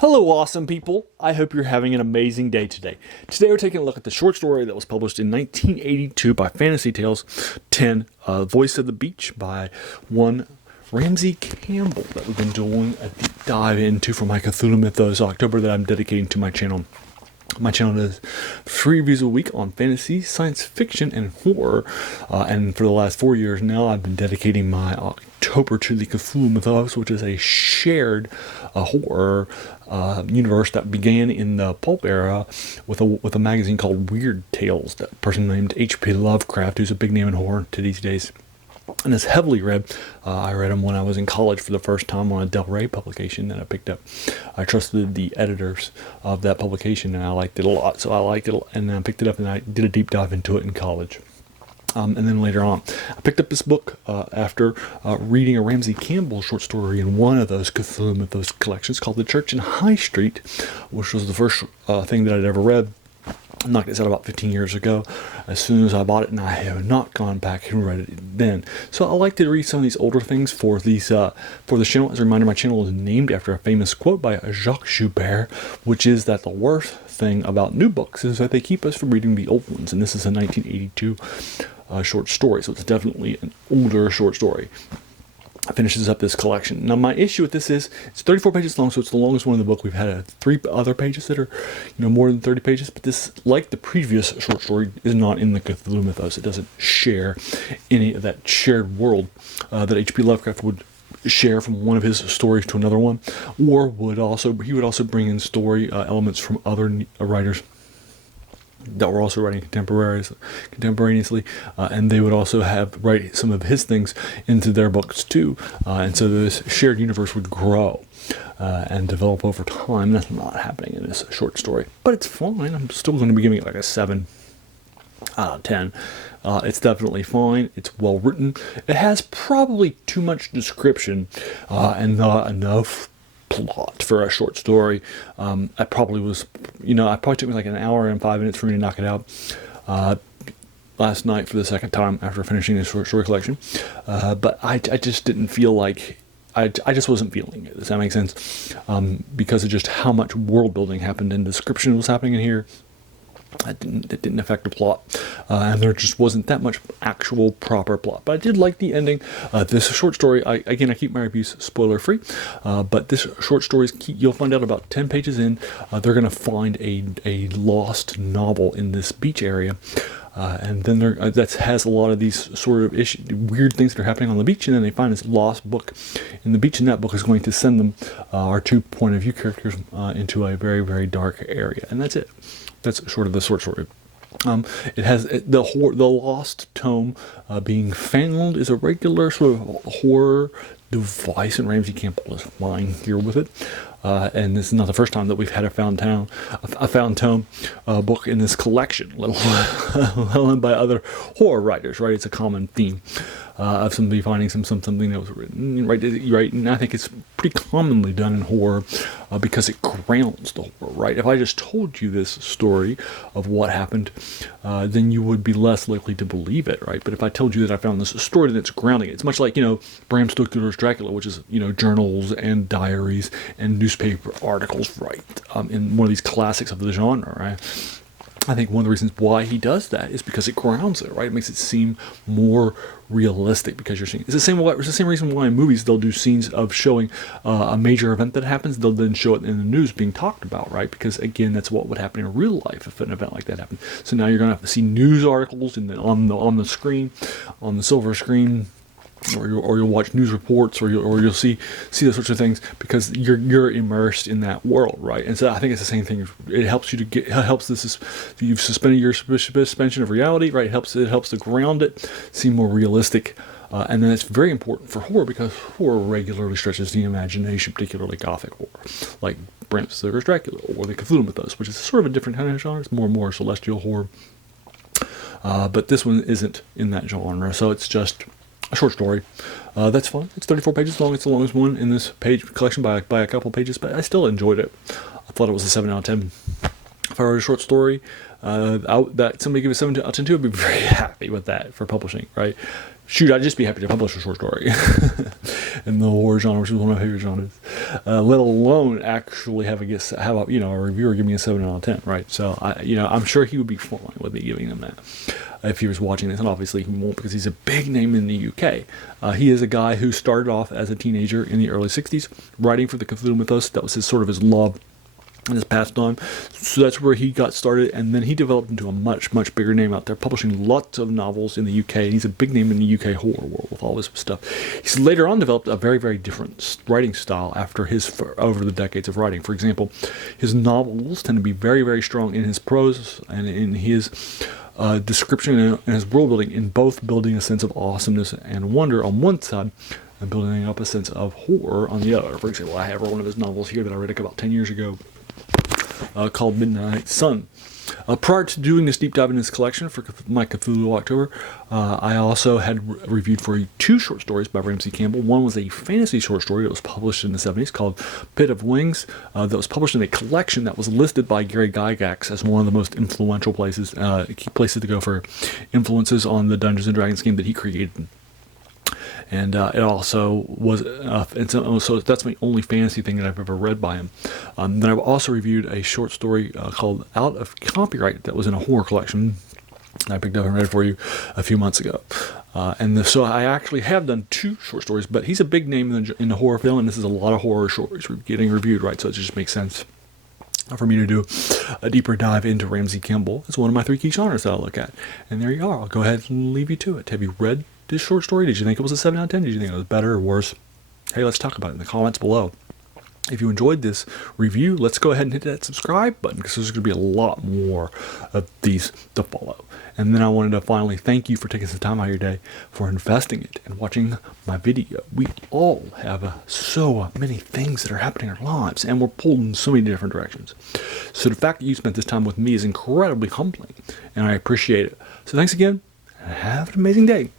Hello, awesome people. I hope you're having an amazing day today. Today, we're taking a look at the short story that was published in 1982 by Fantasy Tales 10, Voice of the Beach by one Ramsey Campbell that we've been doing a deep dive into for my Cthulhu Mythos October that I'm dedicating to my channel. My channel does 3 reviews a week on fantasy, science fiction, and horror. And for the last 4 years now, I've been dedicating my October to the Cthulhu Mythos, which is a shared horror universe that began in the pulp era with a magazine called Weird Tales. That person named H.P. Lovecraft, who's a big name in horror to these days. And it's heavily read. I read them when I was in college for the first time on a Del Rey publication that I picked up. I trusted the editors of that publication, and I liked it a lot. So I liked it, and then I picked it up, and I did a deep dive into it in college. And then later on, I picked up this book after reading a Ramsey Campbell short story in one of those Cthulhu Mythos collections called The Church in High Street, which was the first thing that I'd ever read. I knocked this out about 15 years ago as soon as I bought it, and I have not gone back and read it then. So I like to read some of these older things for these for the channel. As a reminder, my channel is named after a famous quote by Jacques Joubert, which is that the worst thing about new books is that they keep us from reading the old ones. And this is a 1982 short story, so it's definitely an older short story. Finishes up this collection. Now, my issue with this is it's 34 pages long, so it's the longest one in the book. We've had 3 other pages that are, more than 30 pages, but this, like the previous short story, is not in the Cthulhu Mythos. It doesn't share any of that shared world that H.P. Lovecraft would share from one of his stories to another one, or he would also bring in story elements from other writers that were also writing contemporaneously, and they would also write some of his things into their books too, and so this shared universe would grow and develop over time. That's not happening in this short story, but it's fine. I'm still going to be giving it like a 7 out of 10. It's definitely fine. It's well written. It has probably too much description and not enough plot for a short story. It probably took me like an hour and 5 minutes for me to knock it out last night for the second time after finishing this short story collection. But I just didn't feel like I just wasn't feeling it. Does that make sense? Because of just how much world building happened and description was happening in here. It didn't affect the plot, and there just wasn't that much actual proper plot. But I did like the ending. This short story, I keep my reviews spoiler free, but this short story you'll find out about 10 pages in. They're going to find a lost novel in this beach area. And then that has a lot of these sort of weird things that are happening on the beach, and then they find this lost book in the beach, and that book is going to send them, our 2 point of view characters, into a very, very dark area, and that's it. That's sort of the short story. It has the lost tome being found is a regular sort of horror device, and Ramsey Campbell is fine here with it. And this is not the first time that we've had a found tome book in this collection, let alone by other horror writers. Right, it's a common theme of somebody finding something that was written. Right, and I think it's pretty commonly done in horror because it grounds the horror. Right, if I just told you this story of what happened, then you would be less likely to believe it. Right, but if I told you that I found this story that's grounding it, it's much like Bram Stoker's Dracula, which is journals and diaries and newspaper articles, right? In one of these classics of the genre, right? I think one of the reasons why he does that is because it grounds it, right? It makes it seem more realistic because you're seeing. It's the same reason why in movies they'll do scenes of showing a major event that happens. They'll then show it in the news being talked about, right? Because again, that's what would happen in real life if an event like that happened. So now you're going to have to see news articles on the screen, on the silver screen. Or you'll watch news reports, or you'll see those sorts of things because you're immersed in that world, right? And so I think it's the same thing. It helps you you've suspended your suspension of reality, right? It helps to ground it, seem more realistic, and then it's very important for horror because horror regularly stretches the imagination, particularly Gothic horror, like Bram Stoker's Dracula or the Cthulhu Mythos, which is sort of a different kind of genre. It's more and more celestial horror, but this one isn't in that genre, so it's just a short story. That's fun. It's 34 pages long. It's the longest one in this page collection by a couple pages, but I still enjoyed it. I thought it was a 7 out of 10. If I wrote a short story that somebody gave a 7 out of 10 to, I'd be very happy with that for publishing, right? Shoot, I'd just be happy to publish a short story. in the horror genre, which is one of my favorite genres. Let alone actually have a reviewer give me a 7 out of 10, right? So I'm sure he would be fine with me giving them that if he was watching this, and obviously he won't because he's a big name in the UK. He is a guy who started off as a teenager in the early 60s, writing for the Cthulhu Mythos. That was his love, and has passed on. So that's where he got started, and then he developed into a much, much bigger name out there, publishing lots of novels in the UK, and he's a big name in the UK horror world with all this stuff. He's later on developed a very, very different writing style over the decades of writing. For example, his novels tend to be very, very strong in his prose and in his description and his world building, in both building a sense of awesomeness and wonder on one side, and building up a sense of horror on the other. For example, I have one of his novels here that I read about 10 years ago, called Midnight Sun. Prior to doing this deep dive in his collection for my Cthulhu October, I also had reviewed for you 2 short stories by Ramsey Campbell. One was a fantasy short story that was published in the 70s called Pit of Wings, that was published in a collection that was listed by Gary Gygax as one of the most influential places to go for influences on the Dungeons & Dragons game that he created. And it also was, so that's my only fantasy thing that I've ever read by him. Then I've also reviewed a short story called Out of Copyright that was in a horror collection I picked up and read for you a few months ago. So I actually have done 2 short stories, but he's a big name in the horror film, and this is a lot of horror stories getting reviewed, right? So it just makes sense for me to do a deeper dive into Ramsey Campbell. It's one of my 3 key genres that I look at. And there you are. I'll go ahead and leave you to it. Have you read this short story? Did you think it was a 7 out of 10? Did you think it was better or worse? Hey, let's talk about it in the comments below. If you enjoyed this review, let's go ahead and hit that subscribe button, because there's going to be a lot more of these to follow. And then I wanted to finally thank you for taking some time out of your day, for investing it and watching my video. We all have so many things that are happening in our lives, and we're pulled in so many different directions. So the fact that you spent this time with me is incredibly humbling, and I appreciate it. So thanks again, and have an amazing day.